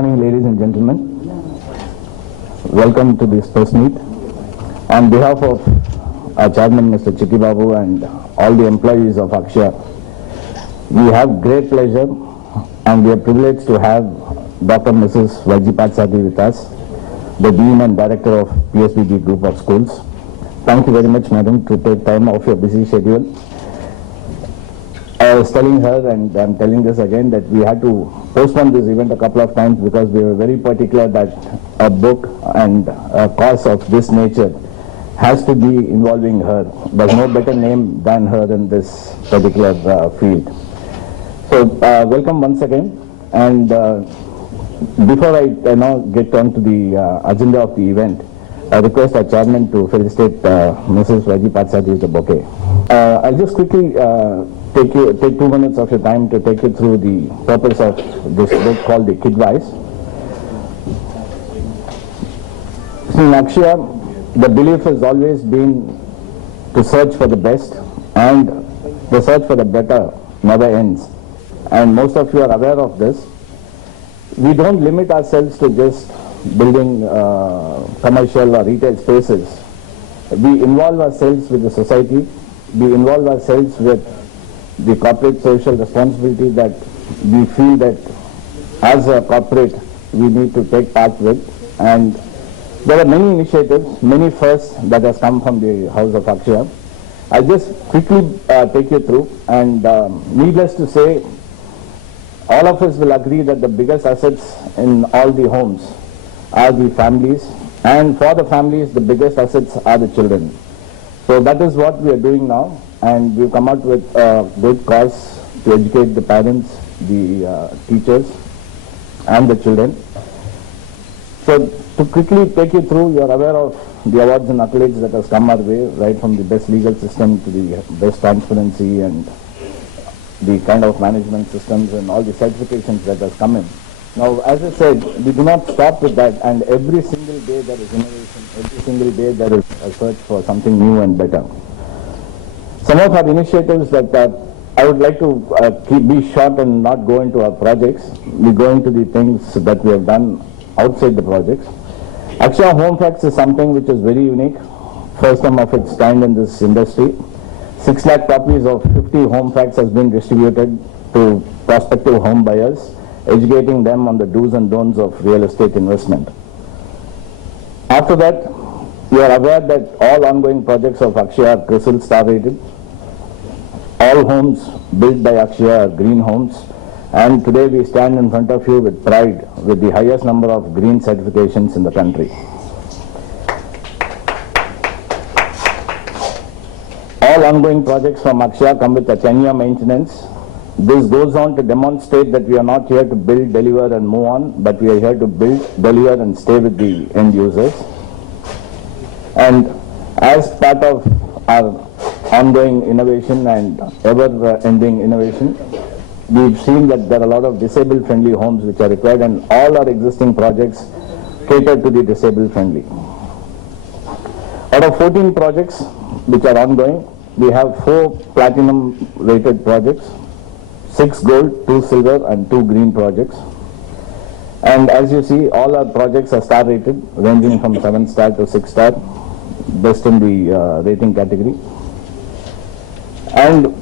morning, ladies and gentlemen. Welcome to this press meet. On behalf of our chairman, Mr. Chitti Babu, and all the employees of Akshaya, we have great pleasure and we are privileged to have Dr. Mrs. Y.G. Parthasarathy with us, the Dean and Director of PSBG Group of Schools. Thank you very much, madam, to take time off your busy schedule. I was telling her, and I'm telling this again, that we had to postpone this event a couple of times because we were very particular that a book and a cause of this nature has to be involving her. There's no better name than her in this particular field. So welcome once again, and before I now get on to the agenda of the event, I request our chairman to felicitate Mrs. Y.G. Parthasarathy with the bouquet. I'll just quickly take 2 minutes of your time to take you through the purpose of this book called the Kidwise. So in Akshaya, the belief has always been to search for the best, and the search for the better never ends. And most of you are aware of this. We don't limit ourselves to just building commercial or retail spaces. We involve ourselves with the society. We involve ourselves with the corporate social responsibility that we feel that as a corporate we need to take part with. And there are many initiatives, many firsts that has come from the House of Akshaya. I'll just quickly take you through, and needless to say, all of us will agree that the biggest assets in all the homes are the families, and for the families the biggest assets are the children. So that is what we are doing now, and we've come out with a good cause to educate the parents, the teachers and the children. So to quickly take you through, you are aware of the awards and accolades that has come our way, right from the best legal system to the best transparency and the kind of management systems and all the certifications that has come in. Now, as I said, we do not stop with that, and every single day there is innovation, every single day there is a search for something new and better. Some of our initiatives that I would like to be short and not go into our projects. We go into the things that we have done outside the projects. Akshaya Home Facts is something which is very unique, first time of its kind in this industry. 6 lakh copies of 50 home facts has been distributed to prospective home buyers, educating them on the do's and don'ts of real estate investment. After that, you are aware that all ongoing projects of Akshaya are CRISIL star rated. All homes built by Akshaya are green homes, and today we stand in front of you with pride with the highest number of green certifications in the country. All ongoing projects from Akshaya come with a 10-year maintenance. This goes on to demonstrate that we are not here to build, deliver and move on, but we are here to build, deliver and stay with the end users. And as part of our ongoing innovation and ever-ending innovation, we've seen that there are a lot of disabled-friendly homes which are required, and all our existing projects cater to the disabled-friendly. Out of 14 projects which are ongoing, we have 4 platinum-rated projects, 6 gold, 2 silver and 2 green projects. And as you see, all our projects are star rated, ranging from 7 star to 6 star, best in the rating category. And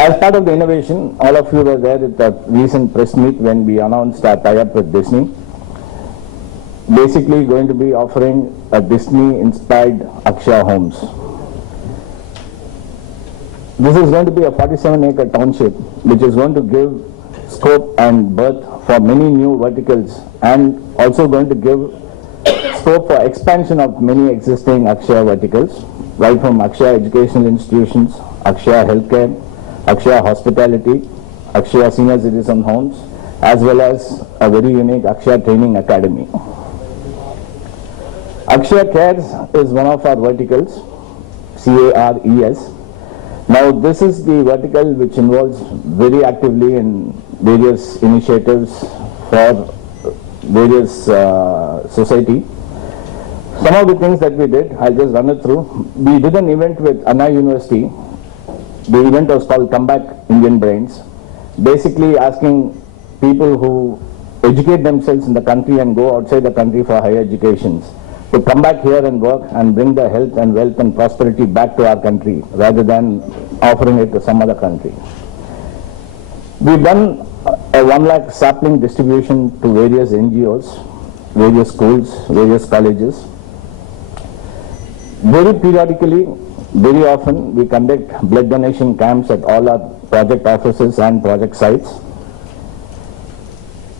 as part of the innovation, all of you were there at the recent press meet when we announced our tie-up with Disney. Basically going to be offering a Disney-inspired Akshaya homes. This is going to be a 47-acre township which is going to give scope and birth for many new verticals, and also going to give scope for expansion of many existing Akshaya verticals, right from Akshaya educational institutions, Akshaya healthcare, Akshaya hospitality, Akshaya senior citizen homes, as well as a very unique Akshaya training academy. Akshaya Cares is one of our verticals, CARES. Now this is the vertical which involves very actively in various initiatives for various society. Some of the things that we did, I'll just run it through. We did an event with Anna University. The event was called Come Back Indian Brains, basically asking people who educate themselves in the country and go outside the country for higher educations, to come back here and work and bring the health and wealth and prosperity back to our country rather than offering it to some other country. We've done a 1 lakh sapling distribution to various NGOs, various schools, various colleges. Very periodically, very often, we conduct blood donation camps at all our project offices and project sites.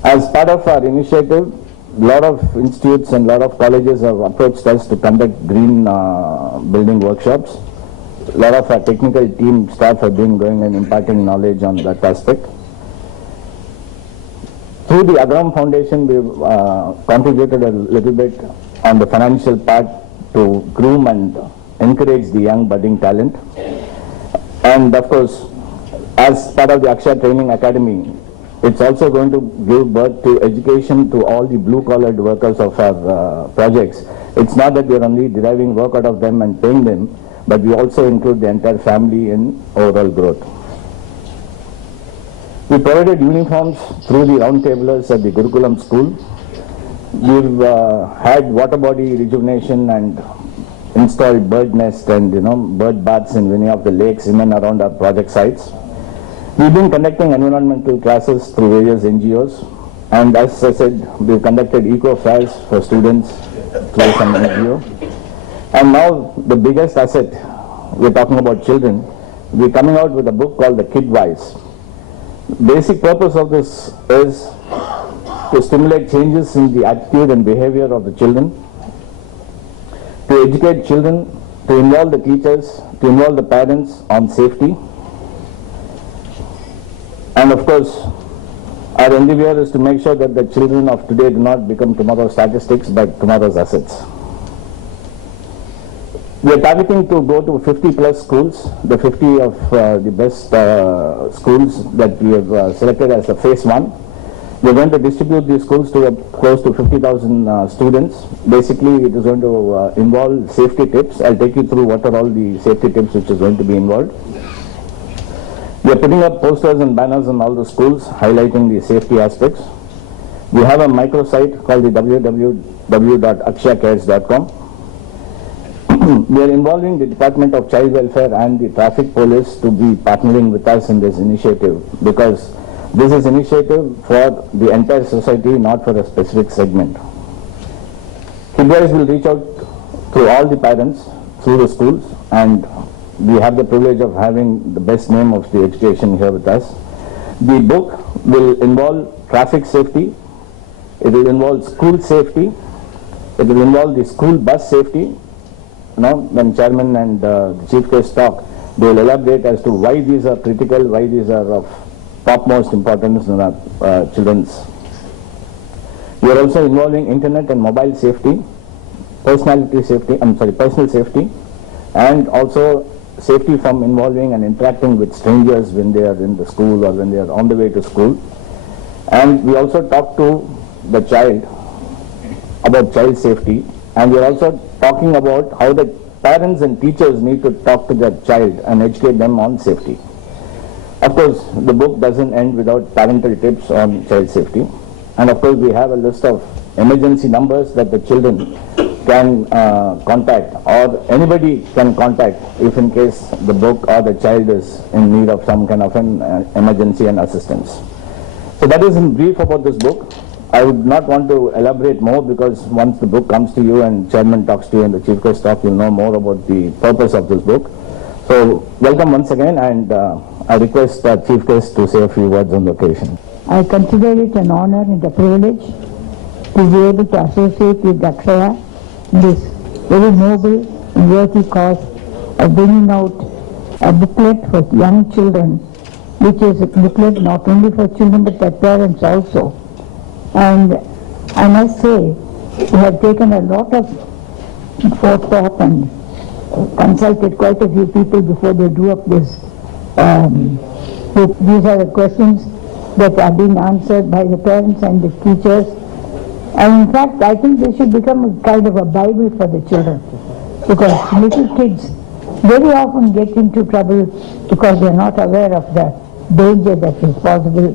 As part of our initiative, a lot of institutes and a lot of colleges have approached us to conduct green building workshops. A lot of our technical team staff have been going and imparting knowledge on that aspect. Through the Agram Foundation, we've contributed a little bit on the financial part to groom and encourage the young budding talent. And of course, as part of the Akshaya Training Academy, it's also going to give birth to education to all the blue-collared workers of our projects. It's not that we're only deriving work out of them and paying them, but we also include the entire family in overall growth. We provided uniforms through the roundtablers at the Gurukulam school. We've had water body rejuvenation and installed bird nests and bird baths in many of the lakes in and around our project sites. We've been conducting environmental classes through various NGOs, and as I said, we've conducted eco fairs for students through some NGO. And now the biggest asset, we're talking about children, we're coming out with a book called The Kid Wise. Basic purpose of this is to stimulate changes in the attitude and behavior of the children, to educate children, to involve the teachers, to involve the parents on safety. And of course, our endeavor is to make sure that the children of today do not become tomorrow's statistics but tomorrow's assets. We are targeting to go to 50 plus schools, the 50 of the best schools that we have selected as the phase 1. We are going to distribute these schools to close to 50,000 students. Basically, it is going to involve safety tips. I'll take you through what are all the safety tips which is going to be involved. We are putting up posters and banners in all the schools highlighting the safety aspects. We have a microsite called the www.akshayacares.com. We are involving the Department of Child Welfare and the Traffic Police to be partnering with us in this initiative, because this is initiative for the entire society, not for a specific segment. KidWise will reach out to all the parents through the schools, and we have the privilege of having the best name of the education here with us. The book will involve traffic safety, it will involve school safety, it will involve the school bus safety. When chairman and the chief guest talk, they will elaborate as to why these are critical, why these are of topmost importance in our children's. We are also involving internet and mobile safety, personal safety, and also safety from involving and interacting with strangers when they are in the school or when they are on the way to school. And we also talk to the child about child safety, and we are also talking about how the parents and teachers need to talk to their child and educate them on safety. Of course, the book doesn't end without parental tips on child safety. And of course, we have a list of emergency numbers that the children can contact, or anybody can contact if in case the book or the child is in need of some kind of an emergency and assistance. So that is in brief about this book. I would not want to elaborate more, because once the book comes to you and chairman talks to you and the chief guest talks, you'll know more about the purpose of this book. So welcome once again, and I request the chief guest to say a few words on the occasion. I consider it an honor and a privilege to be able to associate with Akshaya in this very noble and worthy cause of bringing out a booklet for young children, which is a booklet not only for children but their parents also. And I must say, we have taken a lot of forethought and consulted quite a few people before they drew up this book. These are the questions that are being answered by the parents and the teachers. And in fact, I think they should become a kind of a Bible for the children, because little kids very often get into trouble because they are not aware of the danger that is possible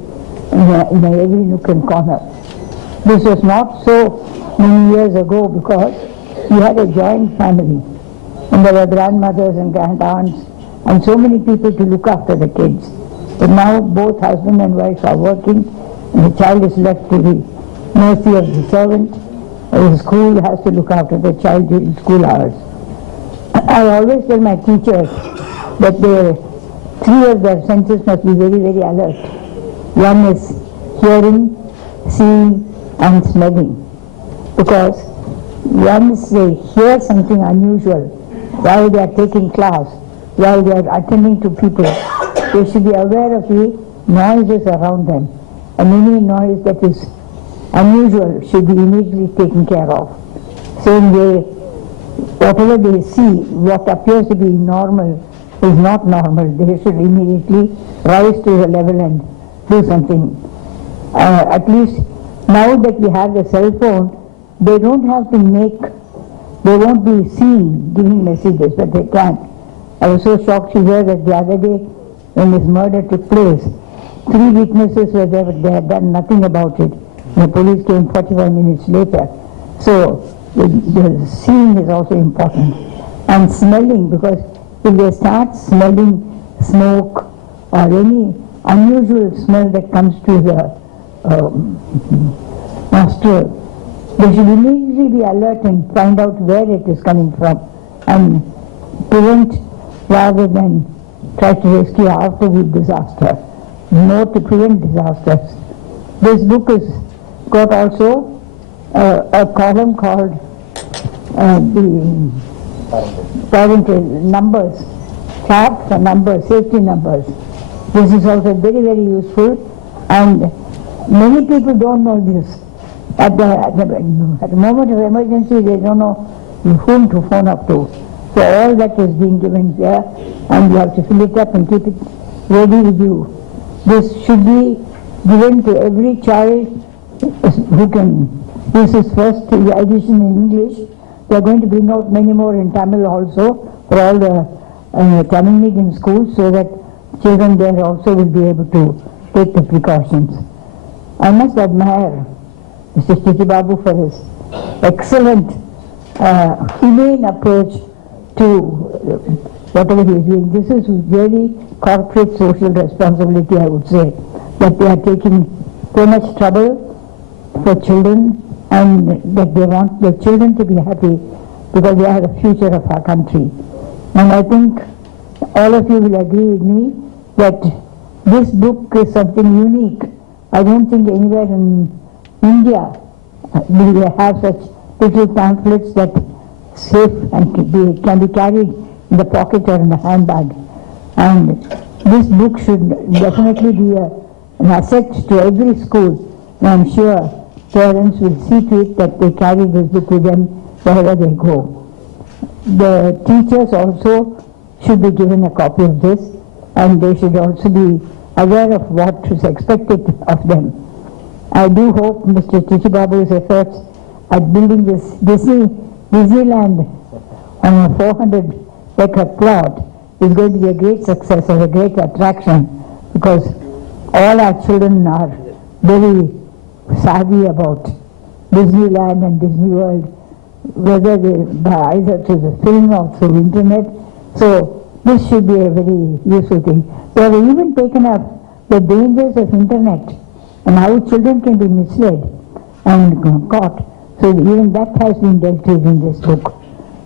in every nook and corner. This was not so many years ago because we had a joint family and there were grandmothers and grandaunts and so many people to look after the kids. But now both husband and wife are working and the child is left to the mercy of the servant. The school has to look after the child during school hours. I always tell my teachers that three of their senses must be very, very alert. One is hearing, seeing and smelling. Because once they hear something unusual while they are taking class, while they are attending to people, they should be aware of the noises around them. And any noise that is unusual should be immediately taken care of. Same way, whatever they see, what appears to be normal is not normal. They should immediately rise to the level and do something. At least now that we have the cell phone, they don't have to they won't be seen giving messages, but they can. I was so shocked to hear that the other day when this murder took place, 3 witnesses were there, but they had done nothing about it. The police came 45 minutes later. So the seeing is also important. And smelling, because if they start smelling smoke or any unusual smell that comes to the nostril, they should immediately be alert and find out where it is coming from and prevent rather than try to rescue after the disaster. More to prevent disasters. This book has got also a column called the parental numbers, chart for numbers, safety numbers. This is also very, very useful, and many people don't know this. At the moment of emergency, they don't know whom to phone up to. So all that is being given here, and you have to fill it up and keep it ready with you. This should be given to every child who can. This is first edition in English. They are going to bring out many more in Tamil also for all the Tamil medium schools, so that children there also will be able to take the precautions. I must admire Mr. Chitti Babu for his excellent humane approach to whatever he is doing. This is really corporate social responsibility, I would say, that they are taking so much trouble for children and that they want the children to be happy because they are the future of our country. And I think all of you will agree with me that this book is something unique. I don't think anywhere in India will they have such little pamphlets that safe and can be carried in the pocket or in the handbag. And this book should definitely be an asset to every school. And I'm sure parents will see to it that they carry this book with them wherever they go. The teachers also should be given a copy of this, and they should also be aware of what is expected of them. I do hope Mr. Chitti Babu's efforts at building this Disneyland on a 400-acre plot is going to be a great success and a great attraction, because all our children are very savvy about Disneyland and Disney World, whether either through the film or through internet. So this should be a very useful thing. They have even taken up the dangers of internet and how children can be misled and caught. So even that has been dealt with in this book.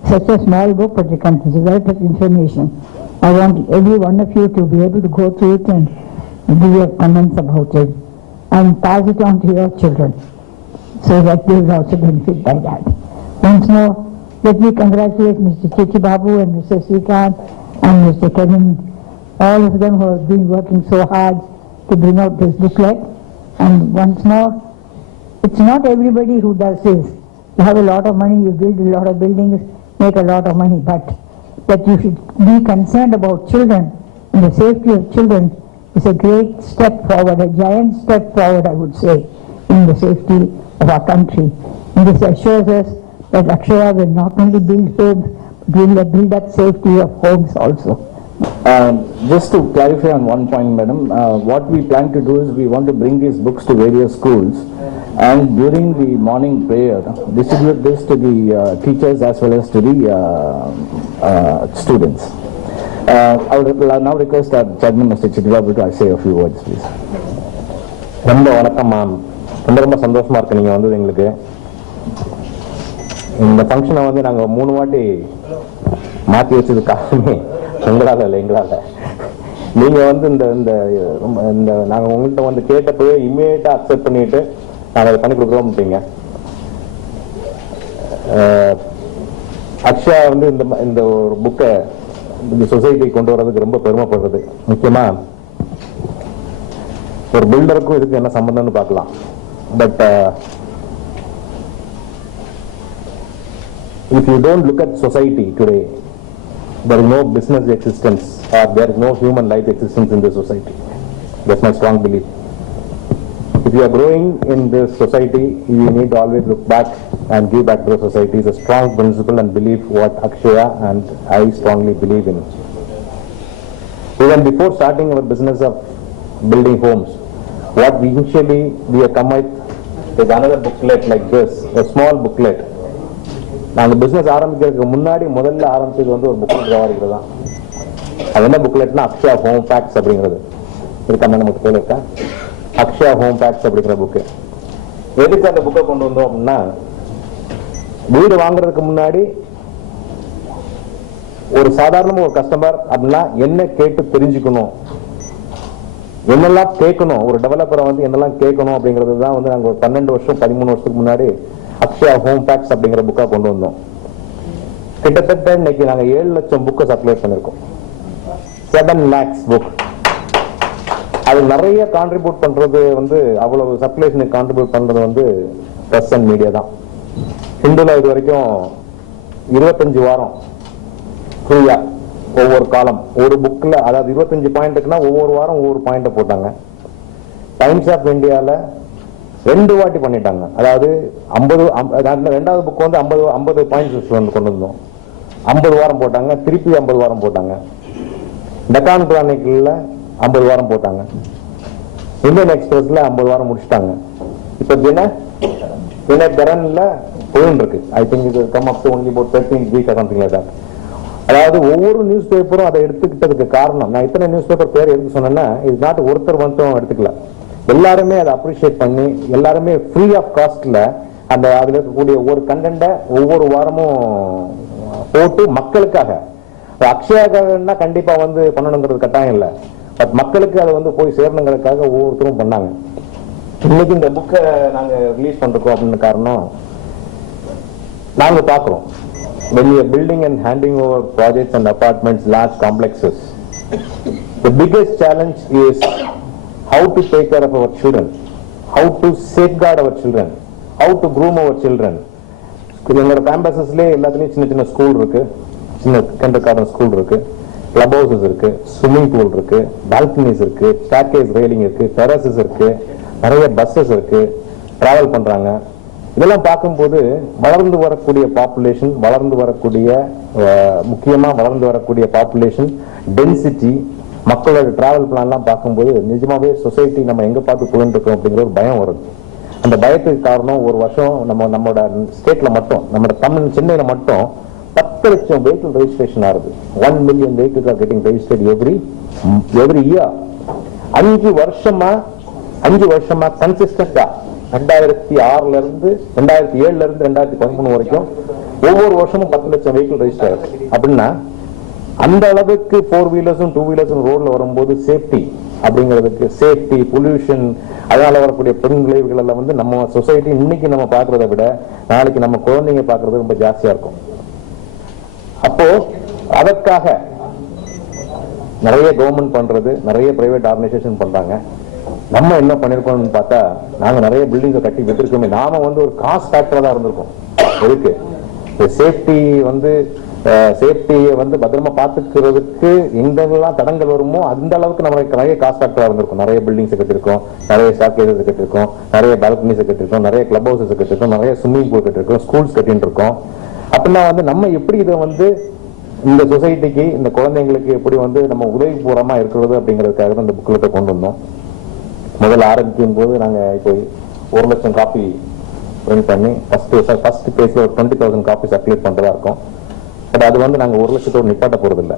Such a small book, but it contains a lot of information. I want every one of you to be able to go through it and give your comments about it and pass it on to your children so that they will also benefit by that. Once more, let me congratulate Mr. Chitti Babu and Mr. Srikanth and Mr. Kevin, all of them who have been working so hard to bring out this booklet. And once more, it's not everybody who does this. You have a lot of money, you build a lot of buildings, make a lot of money, but that you should be concerned about children and the safety of children is a great step forward, a giant step forward, I would say, in the safety of our country. And this assures us that Akshaya will not only build homes, but will build up safety of homes also. Just to clarify on one point, madam, what we plan to do is we want to bring these books to various schools and during the morning prayer, distribute this to the teachers as well as to the students. I would now request our chairman, Mr. Chittibabu, to say a few words, please. ரொம்ப வணக்கம் மேம். ரொம்ப சந்தோஷமா இருக்கு நீங்க வந்தது. எங்களுக்கு இந்த ஃபங்க்ஷனை வந்து நாங்கள் 3 வாட்டி மாற்றி வச்சது காரணமே உங்களால் இல்லை, எங்களால். நீங்கள் வந்து இந்த நாங்கள் உங்கள்கிட்ட வந்து கேட்டப்பவே இம்மீடியட்டாக அக்செப்ட் பண்ணிட்டு நாங்கள் அதை பண்ணி கொடுக்குறோம்ட்டீங்க. அக்ஷயா வந்து இந்த ஒரு புக்கை இந்த சொசைட்டி கொண்டு வர்றதுக்கு ரொம்ப பெருமைப்படுறது. முக்கியமாக ஒரு பில்டருக்கும் இதுக்கு என்ன சம்பந்தம்னு பார்க்கலாம். But if you don't look at society today, there is no business existence or there is no human life existence in this society. That's my strong belief. If you are growing in this society, you need to always look back and give back to the society. It's a strong principle and belief what Akshaya and I strongly believe in. Even before starting our business of building homes, what we initially we have come with is another booklet like this, a small booklet. நாங்கள் பிஸ்னஸ் ஆரம்பிக்கிறதுக்கு முன்னாடி முதல்ல ஆரம்பிச்சது வந்து ஒரு புக்லெட் தயாரிக்கிறது தான். அது என்ன புக்லெட்னா அக்ஷயா ஹோம் பேக்ஸ் அப்படிங்கிறது இருக்கா, நமக்கு பேர் இருக்கா, அக்ஷயா ஹோம் பேக்ஸ் அப்படிங்கிற புக்கு. எதுக்கு அந்த புக்கை கொண்டு வந்தோம் அப்படின்னா, வீடு வாங்குறதுக்கு முன்னாடி ஒரு சாதாரண ஒரு கஸ்டமர் அப்படின்னா என்ன கேட்டு தெரிஞ்சுக்கணும், என்னெல்லாம் கேட்கணும், ஒரு டெவலப்பரை வந்து என்னெல்லாம் கேட்கணும் அப்படிங்கிறது தான் வந்து நாங்கள் ஒரு 12 வருஷம் 13 வருஷத்துக்கு முன்னாடி அக்ஷயா ஹோம் பேக்ஸ் அப்படிங்கிற புக்கா கொண்டு வந்தோம். கிட்டத்தட்ட இன்னைக்கு நாங்க 7 லட்சம் புக்கை சப்ளை பண்ணிருக்கோம். 7 lakhs புக். அது நிறைய கான்ட்ரிபியூட் பண்றது வந்து அவ்வளவு சப்ளைஷனுக்கு கான்ட்ரிபியூட் பண்றது வந்து பிரஸ் அண்ட் மீடியா தான். ஹிந்துல இது வரைக்கும் 25 வாரம் ஃப்ரீயா ஒவ்வொரு காலம் ஒரு புக்ல, அதாவது 25 பாயிண்ட்டுக்குன்னா ஒவ்வொரு வாரம் ஒவ்வொரு பாயிண்ட போட்டாங்க. டைம்ஸ் ஆஃப் இந்தியாவில் 2 வாட்டி பண்ணிட்டாங்க. அதாவது 50 ரெண்டாவது புக் வந்து 50 பாயிண்ட்ஸ் கொண்டு வந்தோம். 50 வாரம் போட்டாங்க, திருப்பி 50 வாரம் போட்டாங்க. டெக்கான் கிரானிக்கல்ல 50 வாரம் போட்டாங்க. இந்தியன் எக்ஸ்பிரஸ்ல 50 வாரம் முடிச்சிட்டாங்க. இப்ப தினகரன்ல போயின்னு இருக்கு. ஐ திங்க் இது come up to only about 13 week or something like that. அதாவது ஒவ்வொரு நியூஸ் பேப்பரும் அதை எடுத்துக்கிட்டதுக்கு காரணம், நான் இத்தனை நியூஸ் பேப்பர் பேர் எதுக்கு சொன்னேன்னா, இது நாட்டு ஒருத்தர் மட்டும் எடுத்துக்கல, எல்லாருமே அதை அப்ரிஷியேட் பண்ணி எல்லாருமே ஃப்ரீ ஆஃப் காஸ்ட்ல அந்த அதுல இருக்கக்கூடிய ஒவ்வொரு கண்டென்ட்டை ஒவ்வொரு வாரமும் போட்டு மக்களுக்காக, அக்ஷயாக்காகன்னா கண்டிப்பா வந்து பண்ணணுங்கிறது கட்டாயம் இல்லை, பட் மக்களுக்கு அதை வந்து போய் சேரணுங்கிறதுக்காக ஒவ்வொருத்தரும் பண்ணாங்க. இன்னைக்கு இந்த புக்கை நாங்க ரிலீஸ் பண்றோம் அப்படின்னு காரணம், நாங்க பாக்குறோம் when we are building and handing over projects and apartments, large complexes, the biggest challenge is how to take care of our children, how to safeguard our children, how to groom our children. எங்களோட கேம்பஸஸ்லேயே எல்லாத்துலேயும் சின்ன சின்ன ஸ்கூல் இருக்கு, சின்ன kinder garden school இருக்கு, club houses இருக்கு, swimming pool இருக்கு, பால்கனிஸ் இருக்கு, ஸ்டார்கேஸ் ரெயிலிங் இருக்கு, டெரஸஸ் இருக்கு, நிறைய பஸ்ஸஸ் இருக்கு, டிராவல் பண்றாங்க. இதெல்லாம் பார்க்கும்போது வளர்ந்து வரக்கூடிய பாப்புலேஷன், முக்கியமா வளர்ந்து வரக்கூடிய பாப்புலேஷன் டென்சிட்டி, மக்களோட டிராவல் பிளான்லாம் பார்க்கும்போது நிஜமாவே சொசைட்டி நம்ம எங்க பார்த்து போயிட்டு இருக்கோம் அப்படிங்கிற ஒரு பயம் வருது. அந்த பயத்துக்கு காரணம், ஒரு வருஷம் நம்மளோட ஸ்டேட்ல மட்டும், நம்ம சென்னையில மட்டும் 10 லட்சம் வெஹிக்கிள் ரெஜிஸ்ட்ரேஷன் ஆகுது. 1 million vehicles are getting registered every year. 5 வருஷமா கன்சிஸ்டன்டா 2006ல இருந்து 2007ல இருந்து 2013 வரைக்கும் ஒவ்வொரு வருஷமும் 10 லட்சம் வெஹிக்கிள் ரெஜிஸ்டர் ஆகுது. அப்படின்னா அந்த அளவுக்கு 4 வீலர்ஸும் 2 வீலர்ஸும் ரோட்ல வரும்போது சேஃப்டி அப்படிங்கிறதுக்கு, சேஃப்டி, பொல்யூஷன், அதனால வரக்கூடிய பெண் விளைவுகள் எல்லாம் வந்து நம்ம சொசைட்டி இன்னைக்கு நம்ம பாக்குறத விட நாளைக்கு நம்ம குழந்தைங்க பாக்குறது ரொம்ப ஜாஸ்தியா இருக்கும். அப்போ அதற்காக நிறைய கவர்மெண்ட் பண்றது, நிறைய பிரைவேட் ஆர்கனைசேஷன் பண்றாங்க. நம்ம என்ன பண்ணிருக்கோம்னு பார்த்தா, நாங்க நிறைய பில்டிங்கை கட்டி விட்டுருக்கோமே, நாம வந்து ஒரு காஸ்ட் ஃபேக்டரா தான் இருந்திருக்கோம். எதுக்கு சேஃப்டியை வந்து பத்திரமா பாத்துக்கிறதுக்கு எங்கெல்லாம் தடங்கள் வருமோ அந்த அளவுக்கு நமக்கு நிறைய காஸ்ட் ஃபேக்டரா இருந்திருக்கும். நிறைய பில்டிங்ஸ் கட்டிருக்கோம், நிறைய ஸ்டார்கேஸஸ் கட்டிருக்கோம், நிறைய பால்கனிஸ் கட்டிருக்கோம், நிறைய கிளப் ஹவுசஸ் கட்டிருக்கோம், நிறைய ஸ்விம்மிங் பூல் கட்டிருக்கோம், ஸ்கூல்ஸ் கட்டிட்டு இருக்கோம். அப்படின்னா வந்து நம்ம எப்படி இதை வந்து இந்த சொசைட்டிக்கு, இந்த குழந்தைங்களுக்கு எப்படி வந்து நம்ம உதவி பூர்வமா இருக்கிறது அப்படிங்கிறதுக்காக தான் இந்த புக்லெட்டை கொண்டு வந்தோம். முதல்ல ஆரம்பிக்கும் போது நாங்க இப்போ 1,00,000 காப்பி பிரிண்ட் பண்ணி ஃபர்ஸ்ட் பேஜில் ஒரு 20,000 காப்பி சர்க்குலேட் பண்ணுறதா இருக்கும். பட் அது வந்து நாங்கள் 1,00,000 நிப்பாட்ட போகிறதில்ல.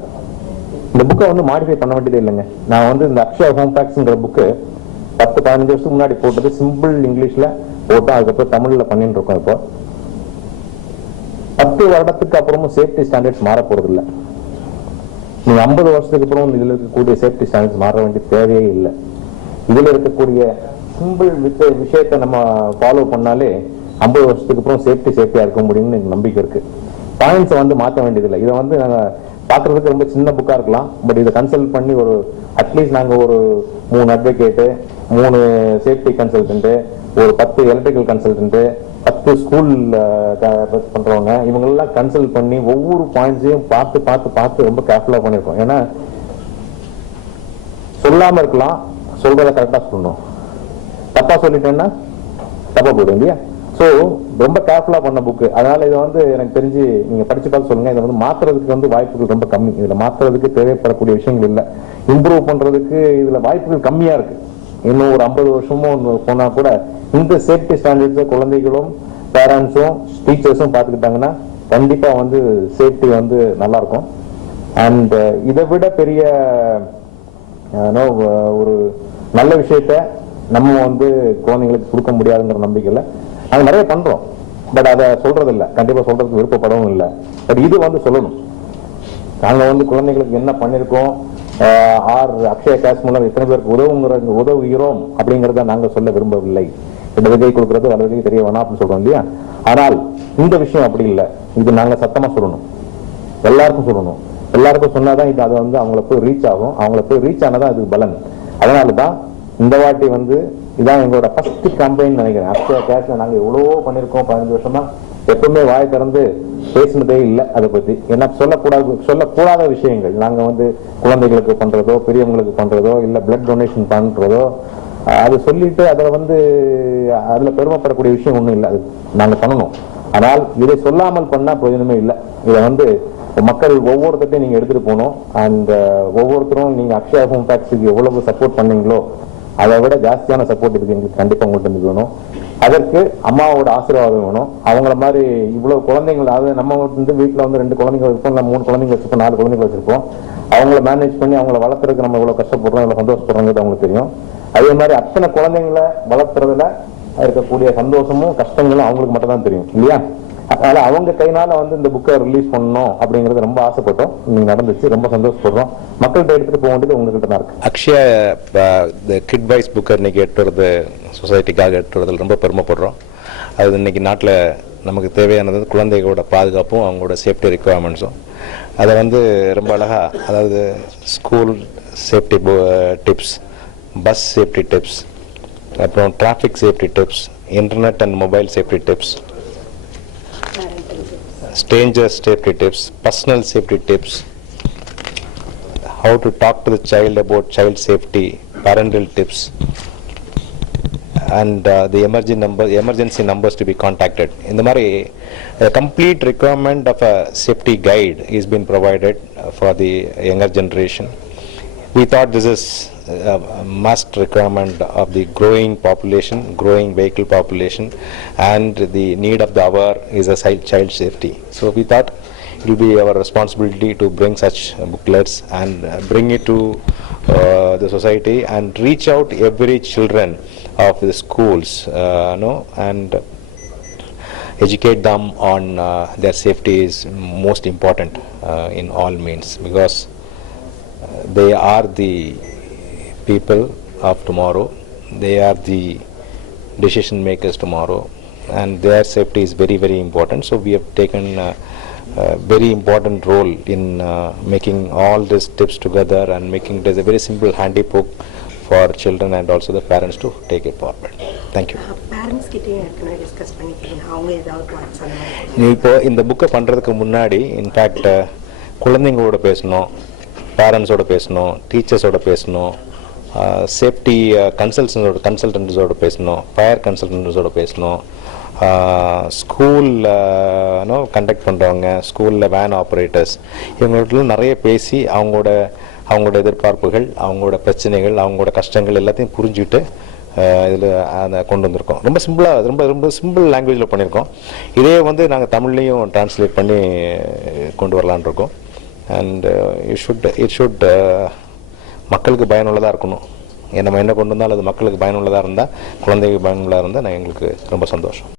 இந்த புக்கை வந்து மாடிஃபை பண்ண வேண்டியதே இல்லைங்க. நான் வந்து இந்த அக்ஷயா ஹோம் பேக்ஸுங்கிற புக்கு 10-15 வருஷத்துக்கு முன்னாடி போட்டது சிம்பிள் இங்கிலீஷில் போட்டோம். அதுக்கப்புறம் தமிழில் பண்ணிட்டு இருக்கோம். இப்போ 10 வருடத்துக்கு அப்புறமும் சேஃப்டி ஸ்டாண்டர்ட்ஸ் மாற போறதில்லை. நீங்க 50 வருஷத்துக்கு அப்புறம் இதுல இருக்கக்கூடிய சேஃப்டி ஸ்டாண்டர்ட்ஸ் மாற வேண்டிய தேவையே இல்லை. இதுல இருக்கக்கூடிய சிம்பிள் விஷயத்தை நம்ம ஃபாலோ பண்ணாலே 50 வருஷத்துக்கு அப்புறம் சேஃப்டியா இருக்க முடியும்னு எனக்கு நம்பிக்கை இருக்கு. பாயிண்ட்ஸை வந்து மாற்ற வேண்டியதில்லை. இதை வந்து நாங்கள் பார்க்கறதுக்கு ரொம்ப சின்ன புக்கா இருக்கலாம். பட் இதை கன்சல்ட் பண்ணி ஒரு அட்லீஸ்ட் நாங்கள் ஒரு 3 அட்வொகேட்டு, 3 சேஃப்டி கன்சல்டன்ட்டு, ஒரு 10 எலக்ட்ரிக்கல் கன்சல்டன்ட்டு, 10 ஸ்கூல் பண்றவங்க, இவங்களெல்லாம் கன்சல்ட் பண்ணி ஒவ்வொரு பாயிண்ட்ஸையும் பார்த்து ரொம்ப கேர்ஃபுல்லா பண்ணிருக்கோம். ஏன்னா சொல்லாம இருக்கலாம், சொல்றத கரெக்டா சொல்லணும். தப்பா சொல்லிட்டேன்னா தப்பா போயிடும் இல்லையா? ஸோ ரொம்ப கேர்ஃபுல்லா பண்ண புக்கு. அதனால இதை வந்து எனக்கு தெரிஞ்சு நீங்க படிச்சு பார்த்து சொல்லுங்க. இதை வந்து மாத்துறதுக்கு வந்து வாய்ப்புகள் ரொம்ப கம்மி. இதுல மாத்துறதுக்கு தேவைப்படக்கூடிய விஷயங்கள் இல்லை. இம்ப்ரூவ் பண்றதுக்கு இதுல வாய்ப்புகள் கம்மியா இருக்கு. இன்னும் ஒரு 50 வருஷமும் போனா கூட இந்த சேஃப்டி ஸ்டாண்டர்ட்ஸை குழந்தைகளும் பேரண்ட்ஸும் டீச்சர்ஸும் பார்த்துக்கிட்டாங்கன்னா கண்டிப்பா வந்து சேஃப்டி வந்து நல்லா இருக்கும். அண்ட் இதை விட பெரிய ஒரு நல்ல விஷயத்த நம்ம வந்து குழந்தைங்களுக்கு கொடுக்க முடியாதுங்கிற நம்பிக்கையில் நாங்கள் நிறைய பண்றோம். பட் அதை சொல்றது இல்லை, கண்டிப்பா சொல்றதுக்கு விருப்பப்படவும் இல்லை. பட் இது வந்து சொல்லணும். நாங்கள் வந்து குழந்தைங்களுக்கு என்ன பண்ணிருக்கோம், அக்ஷயா கேஷ் மூலம் எத்தனை பேருக்கு உதவுகிறோம் அப்படிங்கிறத நாங்கள் சொல்ல விரும்பவில்லை. இடதுகை கொடுக்கறது வலதுகை தெரிய வேணாம் அப்படின்னு சொல்றோம் இல்லையா? ஆனால் இந்த விஷயம் அப்படி இல்லை. இது நாங்க சத்தமா சொல்லணும், எல்லாருக்கும் சொல்லணும். எல்லாருக்கும் சொன்னாதான் இது அது வந்து அவங்கள போய் ரீச் ஆகும். அவங்கள போய் ரீச் ஆனதான் அதுக்கு பலன். அதனாலதான் இந்த வாட்டி வந்து இதான் எங்களோட ஃபர்ஸ்ட் கேம்பெயின் நினைக்கிறேன். அக்ஷயா கேஷ்ல நாங்க எவ்வளவோ பண்ணிருக்கோம். 15 வருஷமா எப்பவுமே வாய் திறந்து பேசினதே இல்லை அதை பத்தி. ஏன்னா சொல்லக்கூடாத விஷயங்கள் நாங்க வந்து குழந்தைகளுக்கு பண்றதோ, பெரியவங்களுக்கு பண்றதோ, இல்ல பிளட் டொனேஷன் பண்றதோ, அது சொல்லிட்டு அதுல வந்து அதுல பெருமைப்படக்கூடிய விஷயம் ஒண்ணும் இல்லை. அது நாங்க பண்ணணும். ஆனால் இதை சொல்லாமல் பண்ணா பிரயோஜனமே இல்லை. இதை வந்து மக்கள் ஒவ்வொருத்தையும் நீங்க எடுத்துட்டு போகணும். அண்ட் ஒவ்வொருத்தரும் நீங்க அக்ஷயா ஹோம் பேக்ஸுக்கு எவ்வளவு சப்போர்ட் பண்ணீங்களோ அதை விட ஜாஸ்தியான சப்போர்ட் இதுக்கு எங்களுக்கு கண்டிப்பா உங்கள்கிட்ட இருந்து வேணும். அதற்கு அம்மாவோட ஆசீர்வாதம் வேணும். அவங்கள மாதிரி இவ்வளவு குழந்தைங்கள், அதாவது நம்ம வந்து வீட்டுல வந்து 2 குழந்தைங்க வச்சிருப்போம், 3 குழந்தைங்க வச்சிருப்போம், 4 குழந்தைங்க வச்சிருப்போம். அவங்கள மேனேஜ் பண்ணி அவங்கள வளர்த்துறதுக்கு நம்ம இவ்வளவு கஷ்டப்படுறோம், இவ்வளவு சந்தோஷப்படுறோங்கிறது அவங்களுக்கு தெரியும். அதே மாதிரி அத்தனை குழந்தைங்களை வளர்த்துறதுல இருக்கக்கூடிய சந்தோஷமும் கஷ்டங்களும் அவங்களுக்கு மட்டும் தான் தெரியும் இல்லையா? அதனால அவங்க கையினால வந்து இந்த புக்கை ரிலீஸ் பண்ணணும் அப்படிங்கறது ரொம்ப ஆசைப்பட்டோம். நீங்க நடந்துச்சு, ரொம்ப சந்தோஷப்படுறோம். மக்கள்கிட்ட எடுத்துட்டு போக வேண்டியது உங்ககிட்ட தான் இருக்கு. அக்ஷயா கிட் வைஸ் புக்கை இன்னைக்கு எடுத்து வரது, சொசைட்டிக்காக எடுத்து வரதுல ரொம்ப பெருமைப்படுறோம். அது இன்னைக்கு நாட்டில் நமக்கு தேவையானது குழந்தைகளோட பாதுகாப்பும் அவங்களோட சேஃப்டி ரெக்குவயர்மெண்ட்ஸும். அதை வந்து ரொம்ப அழகா, அதாவது school safety tips, bus safety tips, அப்புறம் traffic safety tips, internet and mobile safety tips, stranger safety tips, personal safety tips, how to talk to the child about child safety, parental tips, and the emergency numbers to be contacted. In the mari a complete requirement of a safety guide is being provided for the younger generation. We thought this is a must requirement of the growing population, growing vehicle population, and the need of the hour is a child safety. So we thought it will be our responsibility to bring such booklets and bring it to the society and reach out every children of the schools, and educate them on their safety is most important in all means, because they are the people of tomorrow, they are the decision makers tomorrow, and their safety is very, very important. So we have taken a very important role in making all these tips together and making it as a very simple handy book for children and also the parents to take it forward. Thank you. Parents கிட்டே டிஸ்கஸ் பண்ணிக்கிறீங்க, அவங்க ஏதாவது பாயிண்ட்ஸ் அந்த மாதிரி? நீ இப்போ இந்த புக்கை பண்ணுறதுக்கு முன்னாடி இன்ஃபேக்ட் குழந்தைங்களோட பேசணும், பேரண்ட்ஸோட பேசணும், டீச்சர்ஸோட பேசணும், சேஃப்டி கன்சல்டன்ட்ஸோட பேசணும், ஃபயர் கன்சல்டன்ட்ஸோட பேசணும், ஸ்கூலில் கண்டக்ட் பண்ணுறவங்க, ஸ்கூலில் வேன் ஆப்ரேட்டர்ஸ், இவங்களோட நிறைய பேசி அவங்களோட எதிர்பார்ப்புகள், அவங்களோட பிரச்சனைகள், அவங்களோட கஷ்டங்கள் எல்லாத்தையும் புரிஞ்சுக்கிட்டு இதில் அதை கொண்டு வந்திருக்கோம். ரொம்ப சிம்பிளாக ரொம்ப சிம்பிள் லாங்குவேஜில் பண்ணியிருக்கோம். இதே வந்து நாங்கள் தமிழ்லேயும் டிரான்ஸ்லேட் பண்ணி கொண்டு வரலான் இருக்கோம். அண்ட் இட் ஷுட் மக்களுக்கு பயனுள்ளதாக இருக்கணும். நம்ம என்ன கொண்டு வந்தாலும் அது மக்களுக்கு பயனுள்ளதாக இருந்தால், குழந்தைக்கு பயனுள்ளதாக இருந்தால் எங்களுக்கு ரொம்ப சந்தோஷம்.